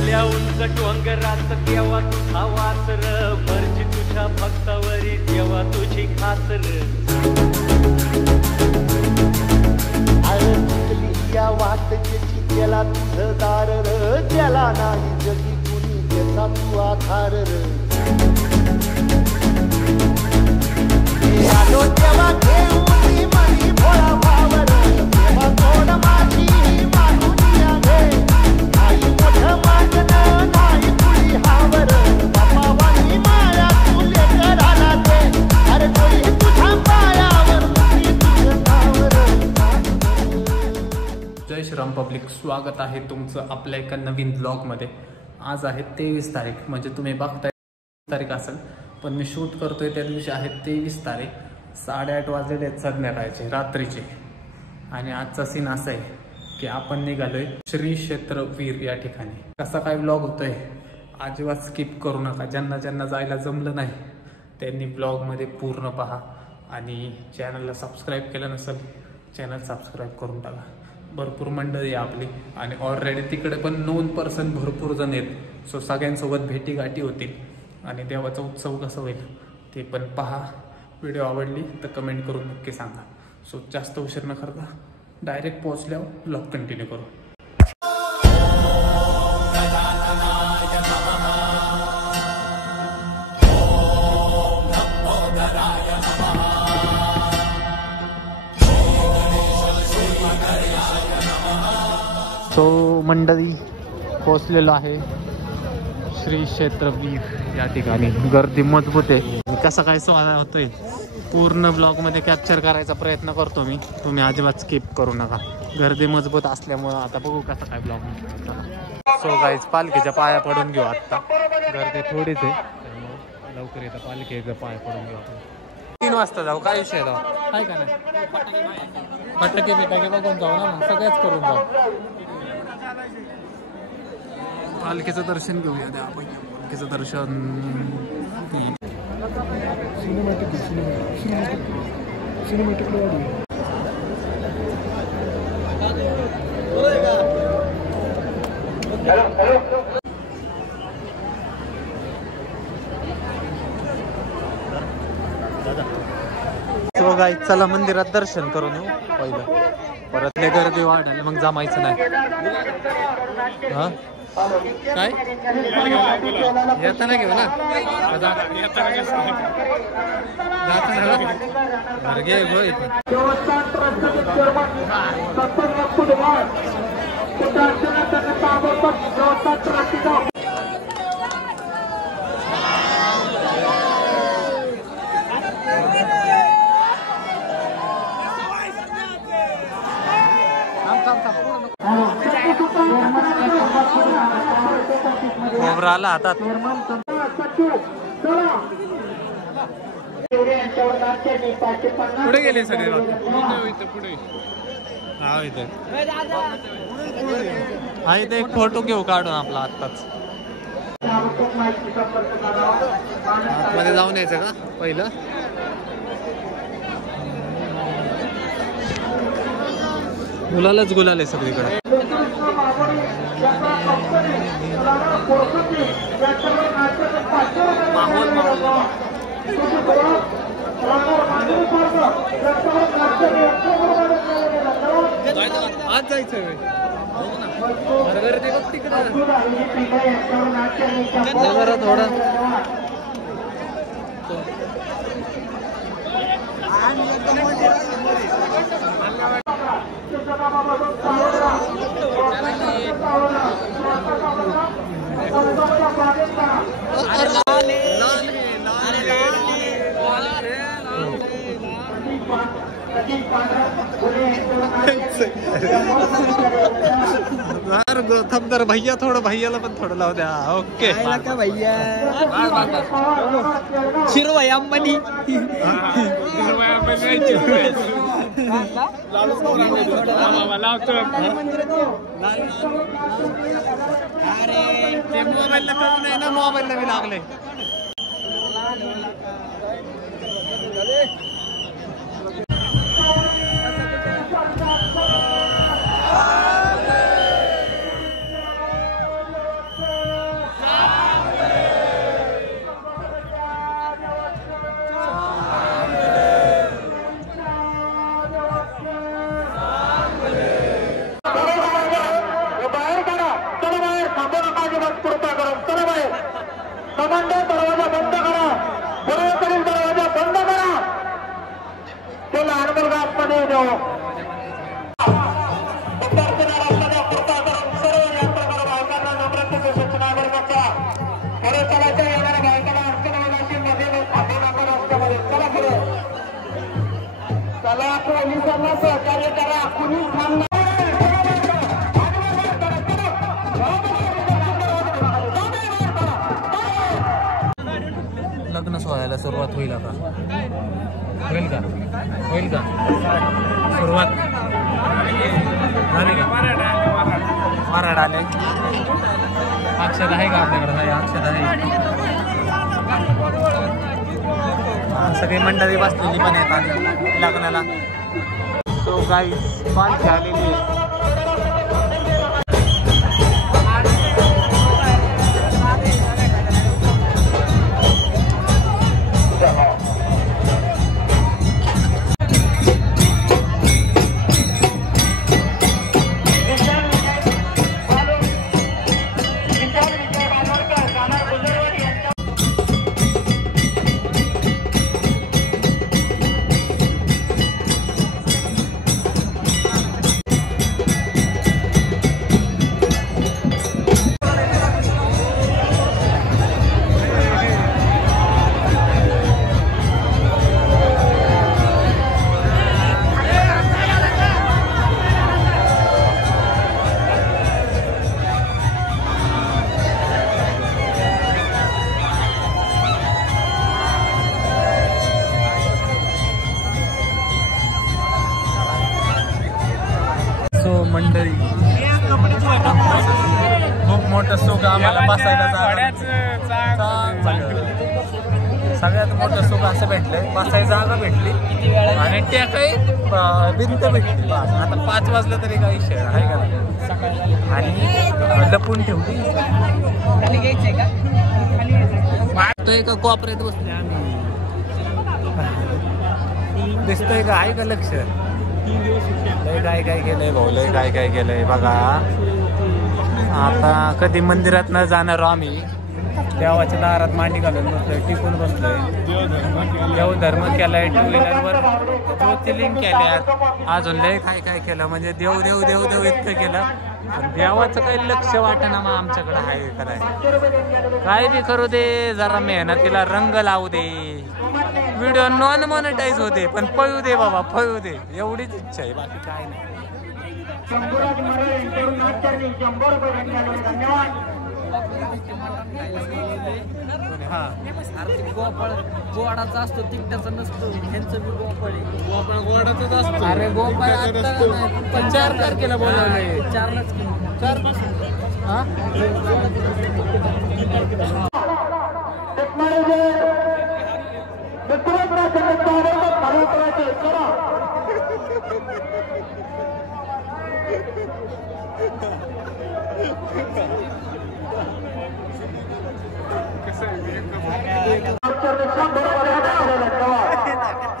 आल्या उंच डोंगरात तेव्हा तुझा वासर मर्जी तुझ्या भक्तावरी तेव्हा तुझी खातर या वाट ज्याची त्याला तुझं दार र त्याला नाही जगी कुणी त्याचा तू आधार र आलो तेव्हा घेऊन मनी भोळा भावर तेव्हा तोड माझी मानुनिया घे नाही मोठं मागणं नाही कुळी हावर बापा वाणी माया तुले कराला दे अरे कोणी तुझ्या पायावर मुली तुझं नावर. जय श्रीराम पब्लिक, स्वागत आहे तुमचं आपल्या एका नवीन ब्लॉगमध्ये. आज आहे 23 तारीख, म्हणजे तुम्ही बघताय तारीख असेल पण मी शूट करतोय त्या दिवशी आहे 23 तारीख. 8:30 वाजलेले आहेत संध्याकाळचे, रात्रीचे. आणि आजचा सीन असा आहे की आपण निघालोय श्री क्षेत्र वीर या ठिकाणी. कसा काय ब्लॉग होतोय अजिबात स्किप करू नका. ज्यांना ज्यांना जायला जमलं नाही त्यांनी ब्लॉगमध्ये पूर्ण पहा. आणि चॅनलला सबस्क्राईब केलं नसेल चॅनल सबस्क्राईब करून टाका. भरपूर मंडळी आहे आपली आणि ऑलरेडी तिकडे पण 9 पर्सन भरपूर जण आहेत. सो सगळ्यांसोबत भेटीगाठी होतील आणि देवाचा उत्सव कसा होईल ते पण पहा. व्हिडिओ आवडली तर कमेंट करून नक्की सांगा. सो जास्त उशीर न करता डायरेक्ट पोहोचल्यावर ब्लॉग कंटिन्यू करू. सो मंडळी पोहोचलेलो आहे श्री क्षेत्र वीर या ठिकाणी. गर्दी मजबूत आहे. कसा काय सोहळा होतोय पूर्ण ब्लॉगमध्ये कॅप्चर करायचा प्रयत्न करतो मी. तुम्ही अजिबात स्किप करू नका. गर्दी मजबूत असल्यामुळं आता बघू कसा काय ब्लॉग. सो गाईज पालखीच्या पाया पडून घेऊ. आत्ता गर्दी थोडीच आहे त्यामुळे लवकर येतं. पालखीच्या पाया पडून घेऊ आपण. 3 वाजता जाऊ, काय विषय जाऊ काय का नाही. फटाके बिटाके बघून जाऊ ना, मग सगळ्याच करून जाऊ. पालखीचं दर्शन घेऊया द्या आपण. पालखीचं दर्शन सो गाईज चला मंदिरात दर्शन करून येऊ पहिलं. परत लय गर्दी वाढेल मग जमायचं नाही. हा काय येताना घेऊ ना खोबरा आला हातात. पुढे गेले सगळे पुढे. हा इथे हा इथे एक फोटो घेऊ काढून आपला आत्ताच. आतमध्ये जाऊन यायचं का पहिलं. गुलालच गुलाल आहे सगळीकडे. आज जायचं थोडं थमदार भैया थोडं भैयाला पण थोडं लावू द्या. ओके का भैया शिरवाई अंबानी ते मोबाईलला कळू नाही ना, मोबाईलला मी लागले. चला पोलिसांना सहकार्य करा कुणी थांबणार लग्न सोहळ्याला सुरुवात होईल आता होईल का सुरुवात झाली का मराठ आले अक्षत आहे का आपल्याकडे नाही अक्षत आहे सगळी मंडळी बसलेली पण येतात लग्नाला तो गाईस पालखी आलेली आहे मंडळी खूप मोठं सुख आम्हाला बसायला सगळ्यात मोठं सुख असं भेटलंय बसायला जागा भेटली आणि त्या काही भिंत भेटली आता 5 वाजलं तरी काही विषय आहे का आणि लपून ठेवली का कॉपरेट बसले आम्ही दिसतोय का आहे का लक्ष लय काय केलंय भाऊ लय काय केलंय बघा आता कधी मंदिरात न जाणार आम्ही देवाच्या दारात मांडी घालून बसलोय टिकून बसलोय देवधर्म केलाय 2 व्हीलरवर ज्योतिर्लिंग केल्यात अजून लय काय केलं म्हणजे देव देव देव देव इतकं केलं पण देवाचं काही लक्ष वाटेना मग आमच्याकडे आहे करायचं काय बी करू दे जरा मेहनतीला रंग लावू दे व्हिडिओ नॉन मॉनिटाईज होते पण पळू दे बाबा पळू दे एवढीच इच्छा आहे बाकी काय नाही हा गोडाचा असतो तिखटाचा नसतो ह्यांचं बी गोपाळ गोडाचाच असतो अरे गोपाळ आता 4 तारखेला बोलावलंय 4लाच हा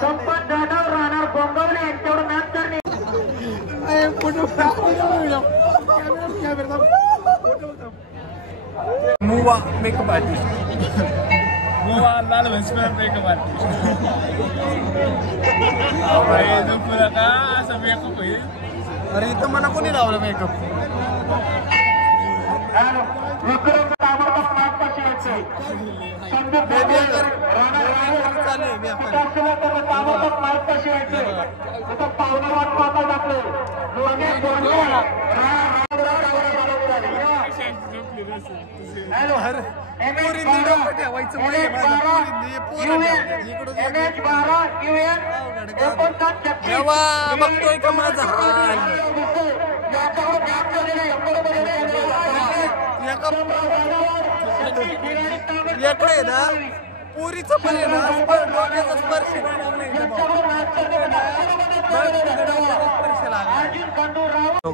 संपत जाधव राहणार गोंगवले यांच्यावर मॅच करणे मुवा मेकअप आर्टिस्ट मुवा लाल भस्मर मेकअप आर्टिस्ट का असं मेकअप होईल अरे इथं मला कोणी लावलं मेकअप बघतोय का माझा हाल याकडे ना पुरीचं पण डोक्याचा स्पर्श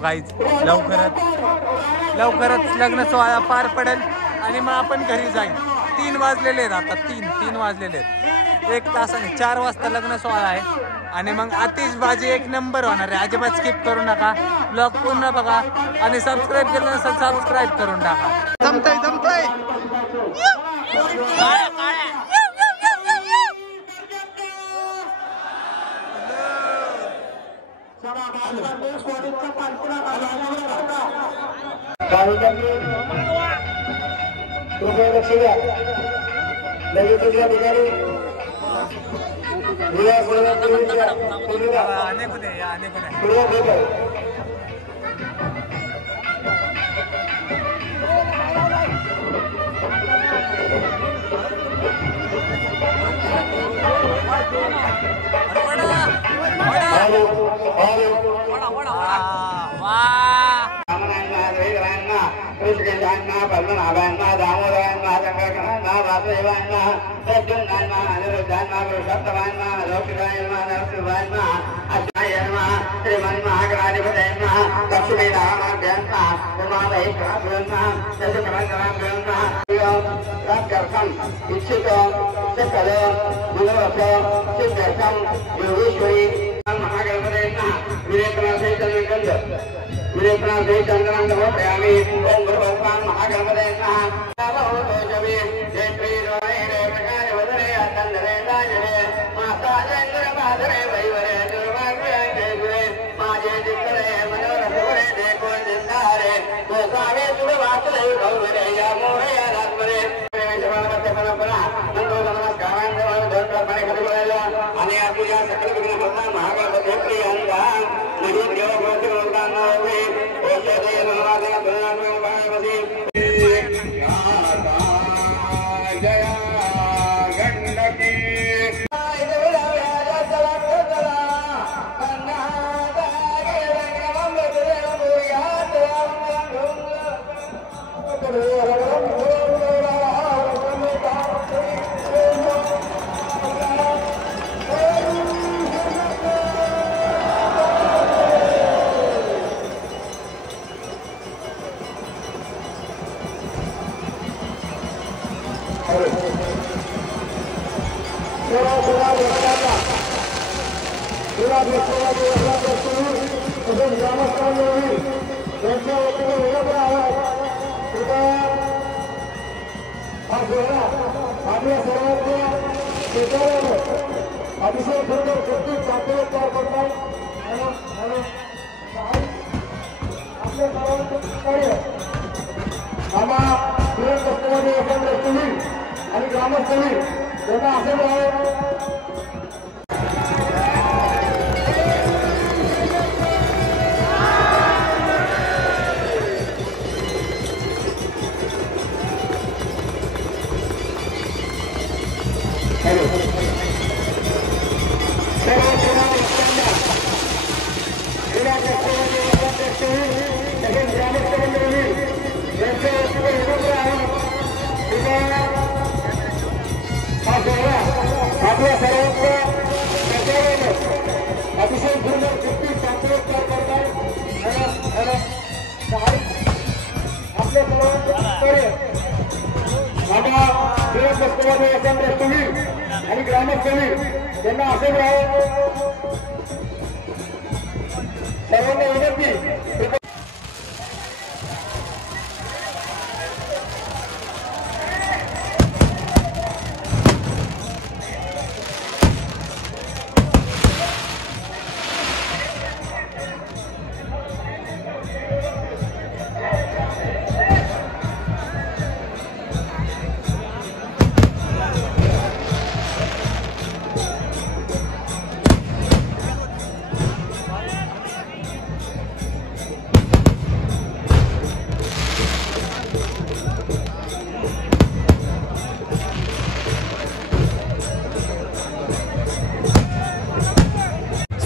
गाईज लवकरच लग्न सोहळा पार पडेल आणि मग आपण घरी जाईल 3 वाजलेले आहेत आता 3 वाजलेले आहेत 1 तासाने 4 वाजता लग्न सोहळा आहे आणि मग आतिषबाजी 1 नंबर होणार आहे अजिबात स्किप करू नका ब्लॉग पूर्ण बघा आणि सबस्क्राईब केलं नसेल सबस्क्राईब करून टाका जमतंय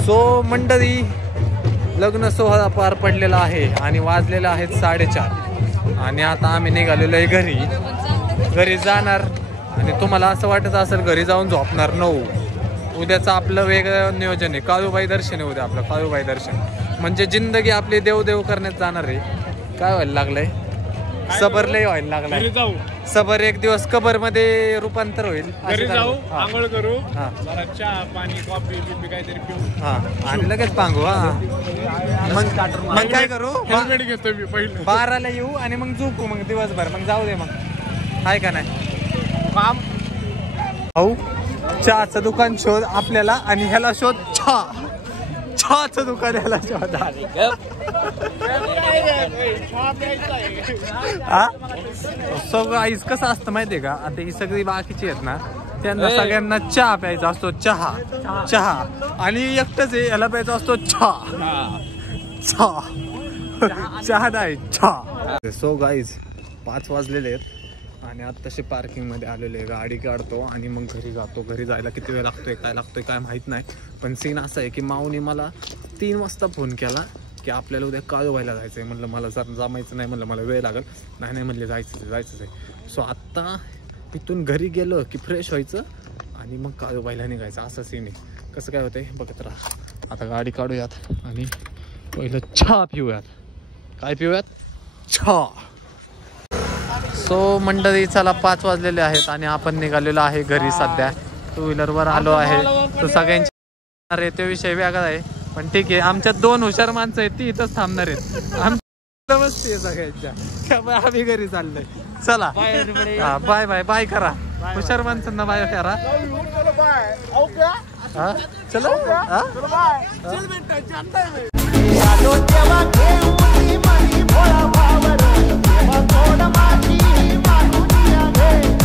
सो मंडळी, लग्न सोहळा पार पडलेला आहे आणि वाजलेला आहेत 4:30 आणि आता आम्ही निघालेलो आहे घरी जाणार. आणि तुम्हाला असं वाटत असेल घरी जाऊन झोपणार 9. उद्याचं आपलं वेगळं नियोजन आहे. काळूबाई दर्शन आहे उद्या आपलं. काळूबाई दर्शन म्हणजे जिंदगी आपली देव करण्यात जाणार आहे. काय व्हायला लागलंय? सबर लय व्हायला लागलाय. सबर एक दिवस कबर मध्ये रूपांतर होईल. घरी जाऊ, आंघोळ करू, जरा चहा पाणी कॉफी बिफी काहीतरी पिऊ, आणि लगेच पांगू. मग काय करू? हेल्मेट घेतो मी पहिलं. 12ला येऊ आणि मग झोपू मग दिवसभर. मग जाऊ दे मग. आहे का नाही काम? भाऊ चहाचं दुकान शोध आपल्याला आणि ह्याला शोध चहा. चहाचं दुकान याला शोधा. सो गाईज कसं असतं माहितीये का, आता ही सगळी बाकीची आहेत ना, त्यांना सगळ्यांना चहा प्यायचा असतो. चहा आणि एकटंच आहे याला प्यायचा असतो चहा नाही चहा. सो गाईज 5 वाजलेले आहेत आणि आत्ताशी पार्किंग मध्ये आलेले, गाडी काढतो आणि मग घरी जातो. घरी जायला किती वेळ लागतोय काय माहित नाही, पण सीन असा आहे की माऊनी मला 3 वाजता फोन केला की आपल्याला उद्या काळोबाईला जायचंय. म्हणलं मला जमायचं नाही, म्हणलं मला वेळ लागेल. नाही म्हणले जायचं आहे. सो आत्ता इथून घरी गेलो की फ्रेश व्हायचं आणि मग काळोबाईला निघायचं, असं सीन आहे. कसं काय होतंय बघत राहा. आता गाडी काढूयात आणि पहिलं चहा पिऊयात. काय पिऊयात? चहा. सो मंडळी चला 5 वाजलेले आहेत आणि आपण निघालेलो आहे घरी. सध्या 2 व्हीलरवर आलो आहे. तर सगळ्यांची अरे तो विषय वेगळा आहे, पण ठीक आहे. आमच्यात 2 हुशार माणसं आहेत, ती इथंच थांबणार आहेत. आमच्या मस्ती आहे सगळ्यांच्या, त्यामुळे आम्ही घरी चाललोय. चला बाय बाय बाय करा. हुशार माणसांना बाय करा. चला आलो तेव्हा घेऊन मनी भोळा भावर, तेव्हा तोड माझी मानुनिया घे.